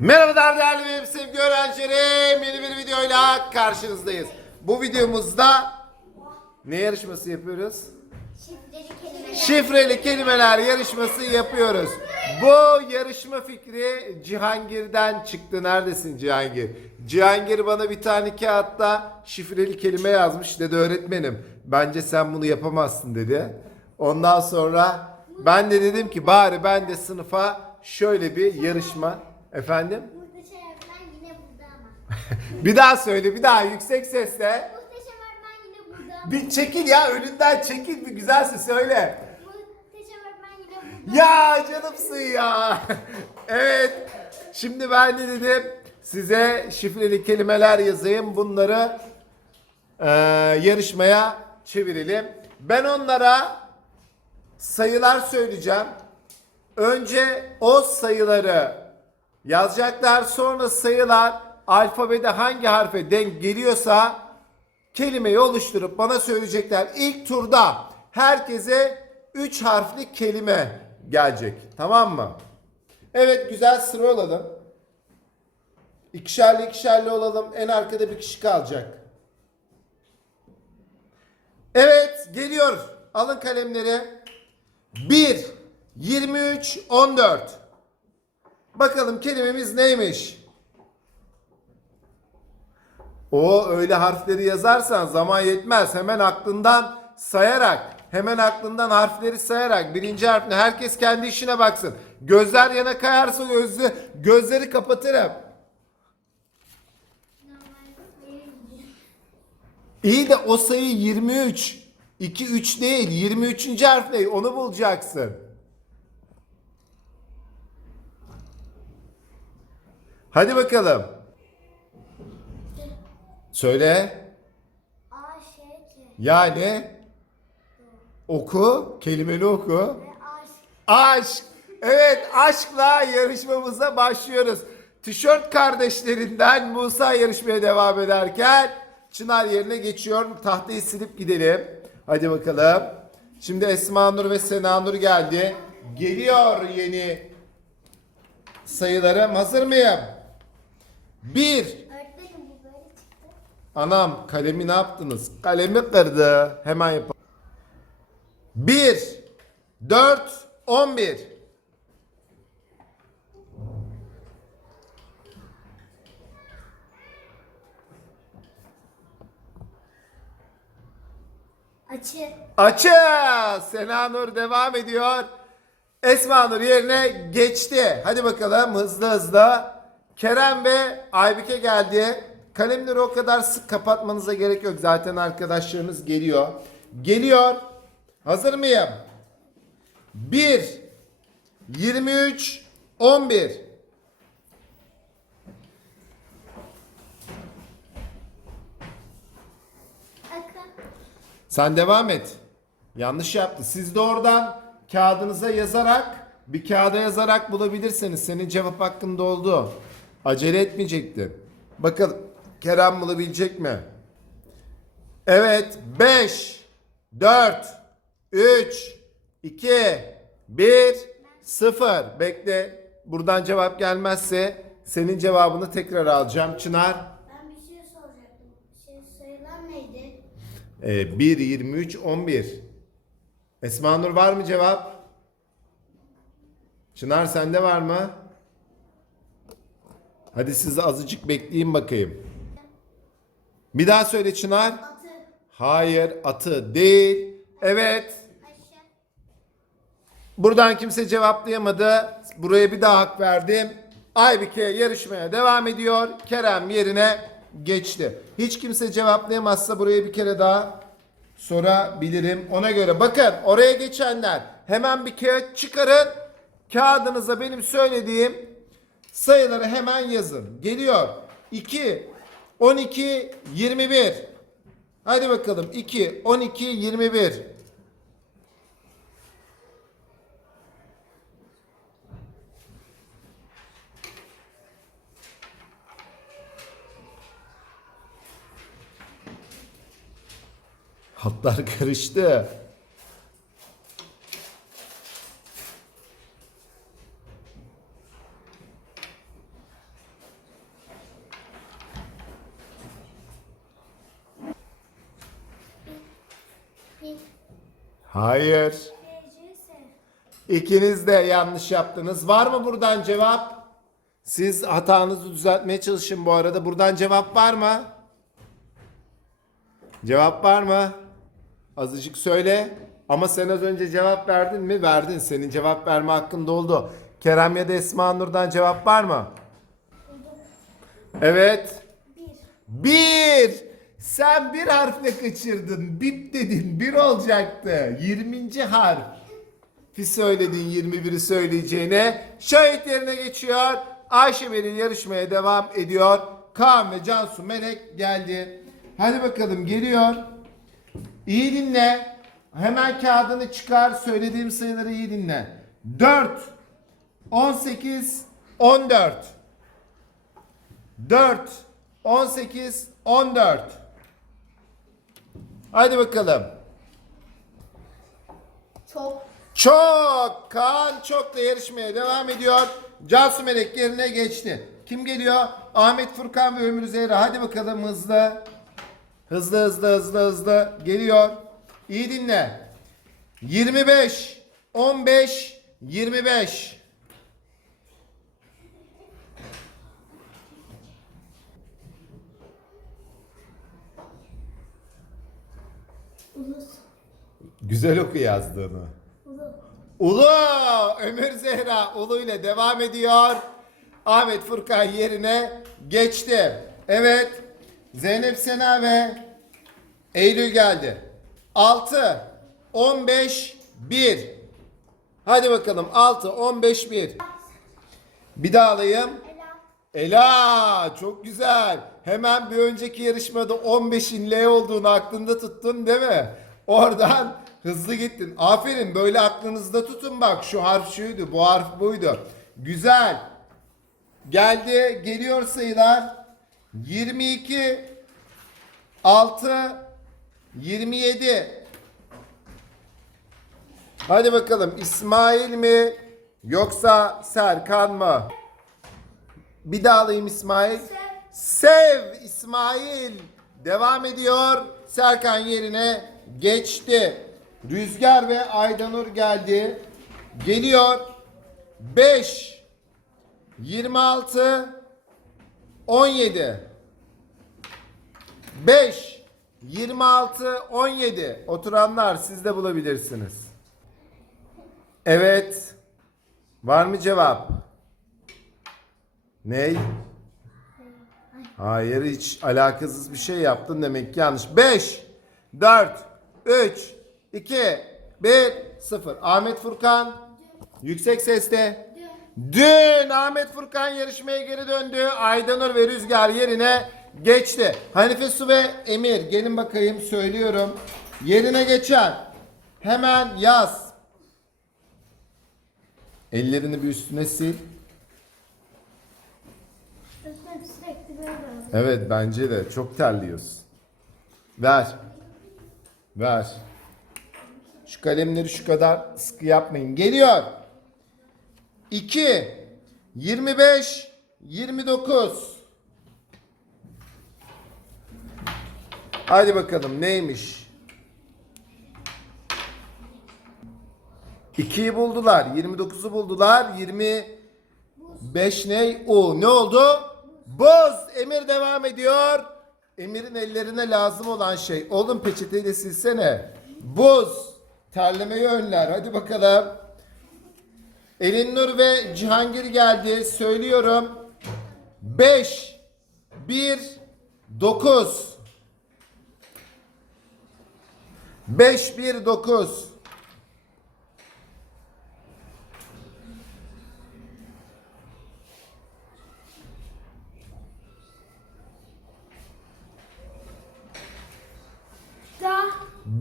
Merhabalar değerli benim sevgili öğrencilerim. Yeni bir videoyla karşınızdayız. Bu videomuzda ne yarışması yapıyoruz? Şifreli kelimeler. Şifreli kelimeler yarışması yapıyoruz. Bu yarışma fikri Cihangir'den çıktı. Neredesin Cihangir? Cihangir bana bir tane kağıtta şifreli kelime yazmış dedi öğretmenim. Bence sen bunu yapamazsın dedi. Ondan sonra ben de dedim ki bari ben de sınıfa şöyle bir yarışma efendim Muhteşem öğretmen yine burada ama. bir daha söyle bir daha yüksek sesle. Muhteşem öğretmen yine burada ama. Bir çekil ya önünden çekil bir güzelse söyle. Muhteşem öğretmen yine burada. Ya canımsın ya. evet. Şimdi ben de dedim size şifreli kelimeler yazayım. Bunları eee, yarışmaya çevirelim. Ben onlara sayılar söyleyeceğim. Önce o sayıları yazacaklar. Sonra sayılar alfabede hangi harfe denk geliyorsa kelimeyi oluşturup bana söyleyecekler. İlk turda herkese 3 harfli kelime gelecek. Tamam mı? Evet güzel sıra olalım. İkişerli ikişerli olalım. En arkada bir kişi kalacak. Evet geliyor. Alın kalemleri. 1, 23, 14. Bakalım kelimemiz neymiş? O öyle harfleri yazarsan zaman yetmez. Hemen aklından sayarak, hemen aklından harfleri sayarak birinci harfine herkes kendi işine baksın. Gözler yana kayarsa gözü, gözleri kapatırım. İyi de o sayı 23. 2 3 değil. 23. harf ne? Onu bulacaksın. Hadi bakalım. Söyle. Yani oku, kelimeni oku. Aşk. Evet, aşkla yarışmamıza başlıyoruz. Tişört kardeşlerinden Musa yarışmaya devam ederken Çınar yerine geçiyor. Tahtayı silip gidelim. Hadi bakalım. Şimdi Esma Nur ve Sena Nur geldi. Geliyor yeni sayılarım. Hazır mıyım? Bir. Anam kalemi ne yaptınız? Kalemi kırdı. Hemen yapalım. 1 4 11 Açı. Açı. Sena Nur devam ediyor. Esma Nur yerine geçti. Hadi bakalım hızlı hızlı. Kerem ve Aybike geldi. Kalemleri o kadar sık kapatmanıza gerek yok. Zaten arkadaşlarınız geliyor. Geliyor. Hazır mıyım? 1 23 11 Akı. Sen devam et. Yanlış yaptı. Siz de oradan kağıdınıza yazarak bir kağıda yazarak bulabilirsiniz. Senin cevap hakkında oldu. Acele etmeyecektin. Bakalım Kerem bulabilecek mi? Evet. 5 4 3 2 1 0 Bekle. Buradan cevap gelmezse senin cevabını tekrar alacağım. Çınar. Ben bir şey soracaktım. Şey sayılar neydi? Ee, 1, 23, 11. Esma Nur var mı cevap? Çınar sende var mı? Hadi siz azıcık bekleyin bakayım. Bir daha söyle Çınar. Atı. Hayır atı değil. Evet. Buradan kimse cevaplayamadı. Buraya bir daha hak verdim. Aybike yarışmaya devam ediyor. Kerem yerine geçti. Hiç kimse cevaplayamazsa buraya bir kere daha sorabilirim. Ona göre bakın oraya geçenler hemen bir kağıt çıkarın. Kağıdınıza benim söylediğim sayıları hemen yazın. Geliyor. 2, 12, 21. Hadi bakalım 2, 12, 21. Hatlar karıştı. İkiniz de yanlış yaptınız. Var mı buradan cevap? Siz hatanızı düzeltmeye çalışın bu arada. Buradan cevap var mı? Cevap var mı? Azıcık söyle. Ama sen az önce cevap verdin mi? Verdin. Senin cevap verme hakkın doldu. Kerem ya da Esma Nur'dan cevap var mı? Evet. 1. Bir. Sen bir harfle kaçırdın. Bip dedin. Bir olacaktı. 20. harf. Fi söyledin 21'i söyleyeceğine. Şahit yerine geçiyor. Ayşe Beril yarışmaya devam ediyor. Kaan ve Cansu Melek geldi. Hadi bakalım geliyor. İyi dinle. Hemen kağıdını çıkar. Söylediğim sayıları iyi dinle. 4 18 14 4 18 14 Hadi bakalım. Çok. Çok Kaan çok da yarışmaya devam ediyor. Cansu Melek yerine geçti. Kim geliyor? Ahmet Furkan ve Ömür Zehra. Hadi bakalım hızlı. Hızlı hızlı hızlı hızlı geliyor. İyi dinle. 25 15 25 Ulus. Güzel oku yazdığını. Ulu. Ömür Zehra Ulu ile devam ediyor. Ahmet Furkan yerine geçti. Evet. Zeynep Sena ve Eylül geldi. 6 15 1 Hadi bakalım 6 15 1 Bir daha alayım. Ela çok güzel. Hemen bir önceki yarışmada 15'in L olduğunu aklında tuttun değil mi? Oradan hızlı gittin. Aferin böyle aklınızda tutun bak şu harf şuydu bu harf buydu. Güzel. Geldi geliyor sayılar. 22 6 27 Hadi bakalım İsmail mi yoksa Serkan mı? Bir daha alayım İsmail. Sev. Sev İsmail. Devam ediyor. Serkan yerine geçti. Rüzgar ve Aydanur geldi. Geliyor. 5 26 17 5 26 17 Oturanlar siz de bulabilirsiniz. Evet. Var mı cevap? Ney? Hayır hiç alakasız bir şey yaptın demek ki yanlış. 5 4 3 2 1 0 Ahmet Furkan yüksek sesle Dün Ahmet Furkan yarışmaya geri döndü. Aydanur ve Rüzgar yerine geçti. Hanife Su ve Emir gelin bakayım söylüyorum. Yerine geçen hemen yaz. Ellerini bir üstüne sil. Evet bence de çok terliyorsun. Ver. Ver. Şu kalemleri şu kadar sıkı yapmayın. Geliyor. 2 25 29 Hadi bakalım neymiş? 2'yi buldular. 29'u buldular. 25 ne? O ne oldu? Buz. Emir devam ediyor. Emir'in ellerine lazım olan şey. Oğlum peçeteyle silsene. Buz. Terlemeyi önler. Hadi bakalım. Elinur ve Cihangir geldi. Söylüyorum. 5 1 9 5 1 9 Da.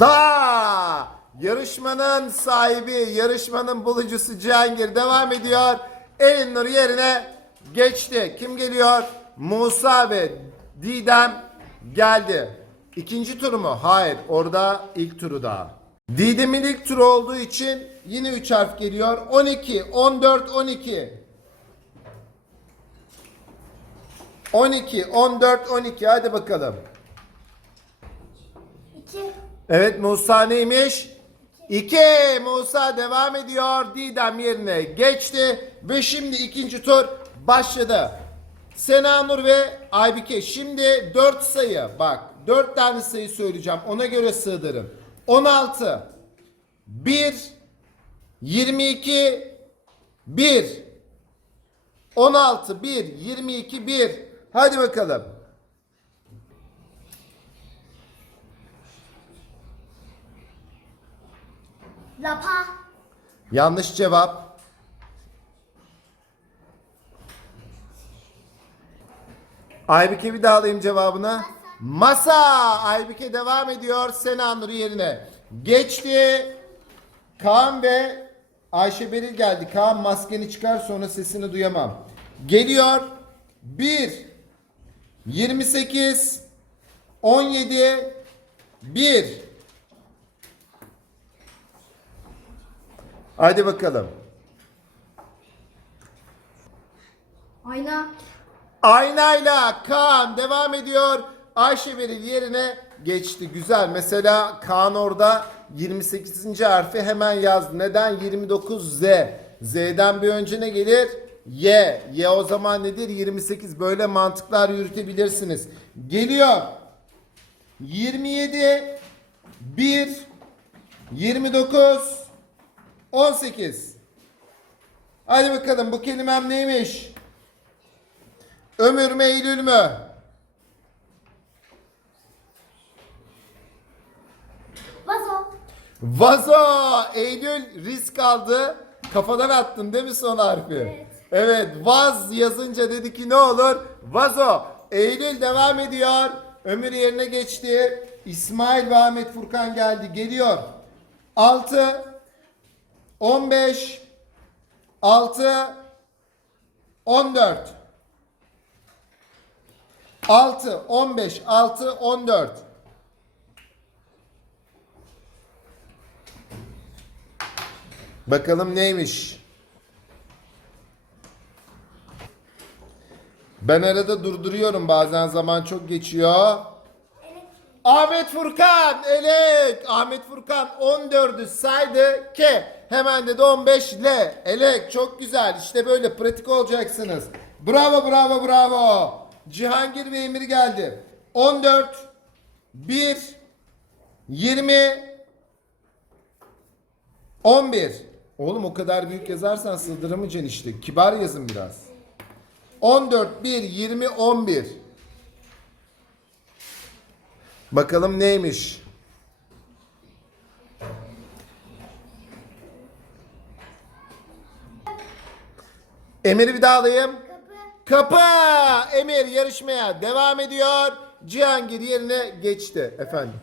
Da yarışmanın sahibi, yarışmanın bulucusu Cihangir devam ediyor. Elinur yerine geçti. Kim geliyor? Musa ve Didem geldi. İkinci turu mu? Hayır. Orada ilk turu daha. Didem'in ilk turu olduğu için yine 3 harf geliyor. 12, 14, 12. 12, 14, 12. Hadi bakalım. 2. Evet Musa neymiş? 2. 2. Musa devam ediyor. Didem yerine geçti. Ve şimdi ikinci tur başladı. Senanur ve Aybike. Şimdi 4 sayı. Bak 4 tane sayı söyleyeceğim. Ona göre sığdırın. 16. 1. 22. 1. 16. 1. 22. 1. Hadi bakalım. Lapa. Yanlış cevap. Aybike bir daha alayım cevabını. Masa. Aybike devam ediyor. Sena Nur yerine. Geçti. Kaan ve Ayşe Beril geldi. Kaan maskeni çıkar sonra sesini duyamam. Geliyor. 1 28 17 1 Hadi bakalım. Ayna. Aynayla Kaan devam ediyor. Ayşe Beril yerine geçti. Güzel. Mesela Kaan orada 28. harfi hemen yazdı. Neden? 29 Z. Z'den bir önce ne gelir? Y. Y o zaman nedir? 28. Böyle mantıklar yürütebilirsiniz. Geliyor. 27 1 29 18 Hadi bakalım bu kelimem neymiş? Ömür mü Eylül mü? Vazo. Vazo! Eylül risk aldı. Kafadan attın değil mi son harfi? Evet. Evet, vaz yazınca dedi ki ne olur? Vazo. Eylül devam ediyor. Ömür yerine geçti. İsmail ve Ahmet Furkan geldi. Geliyor. 6 15 6 14 6 15 6 14 Bakalım neymiş? Ben arada durduruyorum bazen zaman çok geçiyor. Ahmet Furkan elek. Ahmet Furkan 14'ü saydı ke. Hemen dedi 15 L. Elek çok güzel. İşte böyle pratik olacaksınız. Bravo bravo bravo. Cihangir ve Emir geldi. 14 1 20 11 Oğlum o kadar büyük yazarsan sığdıramayacaksın işte. Kibar yazın biraz. 14 1 20 11 Bakalım neymiş? Emir'i bir daha alayım. Kapı. Kapı! Emir yarışmaya devam ediyor. Cihangir yerine geçti efendim.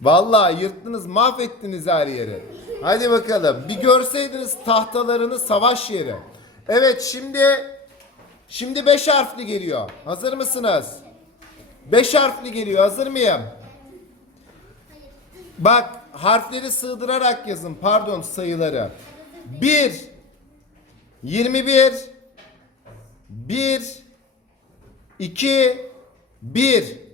Vallahi yırttınız, mahvettiniz her yeri. Hadi bakalım. Bir görseydiniz tahtalarını savaş yeri. Evet şimdi şimdi 5 harfli geliyor. Hazır mısınız? 5 harfli geliyor. Hazır mıyım? Bak harfleri sığdırarak yazın. Pardon sayıları. 1 21 1 2 1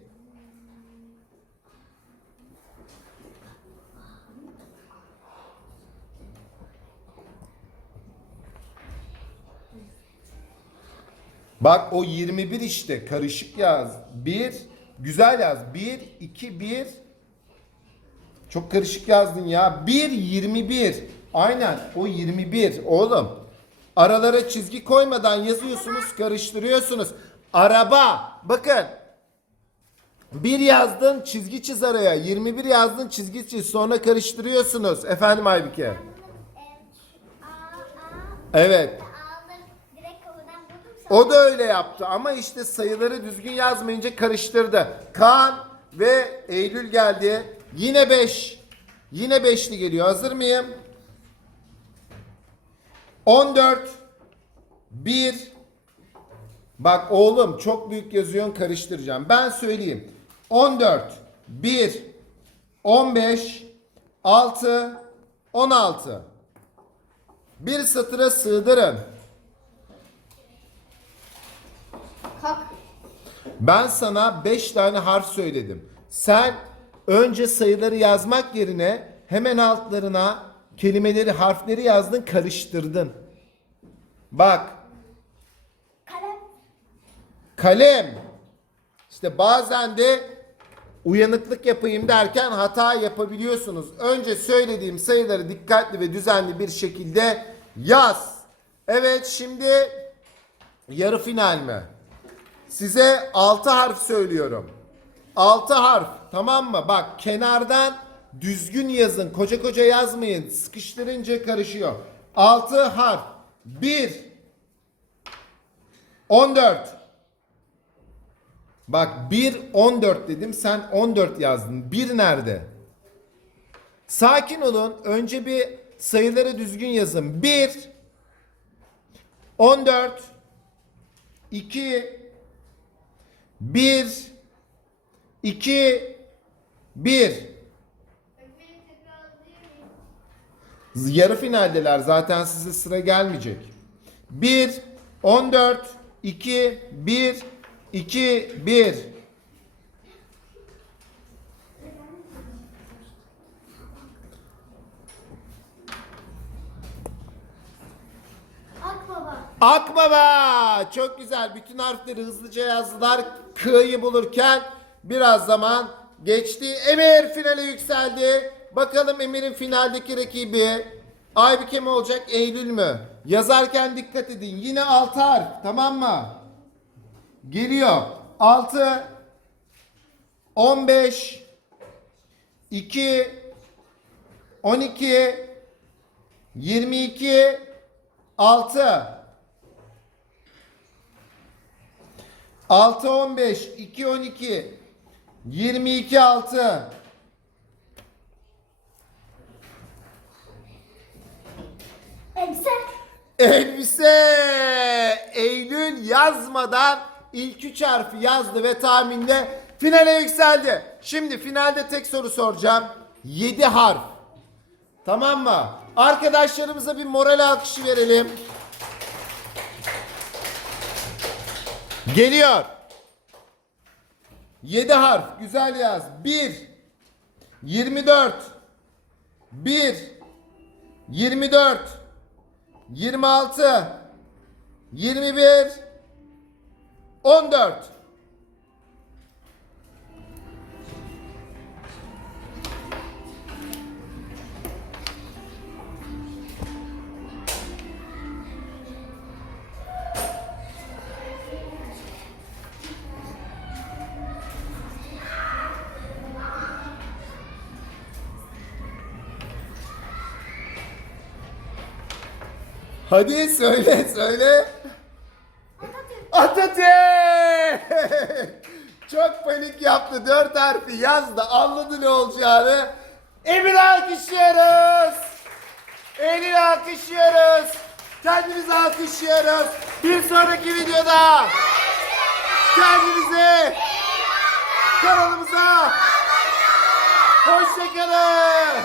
Bak o 21 işte karışık yaz. 1 güzel yaz. 1 2 1 Çok karışık yazdın ya. 1 21. Aynen o 21 oğlum. Aralara çizgi koymadan yazıyorsunuz, karıştırıyorsunuz. Araba. Bakın. 1 yazdın, çizgi çiz araya. 21 yazdın, çizgi çiz. Sonra karıştırıyorsunuz. Efendim Aybike. Evet. A'lı direkt oradan buldum. sonra- O da öyle yaptı ama işte sayıları düzgün yazmayınca karıştırdı. Kaan ve Eylül geldi. Yine 5. Yine 5'li geliyor. Hazır mıyım? 14 1 Bak oğlum çok büyük yazıyorsun karıştıracağım. Ben söyleyeyim. 14 1 15 6 16 Bir satıra sığdırın. Kak. Ben sana 5 tane harf söyledim. Sen önce sayıları yazmak yerine hemen altlarına kelimeleri, harfleri yazdın, karıştırdın. Bak, Kalem. kalem. İşte bazen de uyanıklık yapayım derken hata yapabiliyorsunuz. Önce söylediğim sayıları dikkatli ve düzenli bir şekilde yaz. Evet şimdi yarı final mi? Size 6 harf söylüyorum. 6 harf tamam mı? Bak kenardan düzgün yazın. Koca koca yazmayın. Sıkıştırınca karışıyor. 6 harf. 1 14 Bak 1 14 dedim sen 14 yazdın. 1 nerede? Sakin olun. Önce bir sayıları düzgün yazın. 1 14 2 1 2 1 Yarı finaldeler zaten size sıra gelmeyecek. 1 14 2 1 2 1 Akbaba. Akbaba çok güzel. Bütün harfleri hızlıca yazdılar. K'yı bulurken biraz zaman geçti. Emir finale yükseldi. Bakalım Emir'in finaldeki rakibi Aybike mi olacak Eylül mü? Yazarken dikkat edin. Yine 6 harf tamam mı? Geliyor. 6 15 2 12 22 6 6 15 2 12 22 6 Elbise. Elbise Eylül yazmadan ilk üç harfi yazdı ve tahminde finale yükseldi. Şimdi finalde tek soru soracağım. 7 harf. Tamam mı? Arkadaşlarımıza bir moral alkışı verelim. Geliyor. 7 harf. Güzel yaz. 1 24 1 24 26 21 14 Hadi söyle söyle. Atatürk. Atatürk! Çok panik yaptı. Dört harfi yazdı. Anladı ne olacağını. Emin alkışlıyoruz. Eylül alkışlıyoruz. Kendimizi alkışlıyoruz. Bir sonraki videoda kendinize kanalımıza hoşçakalın.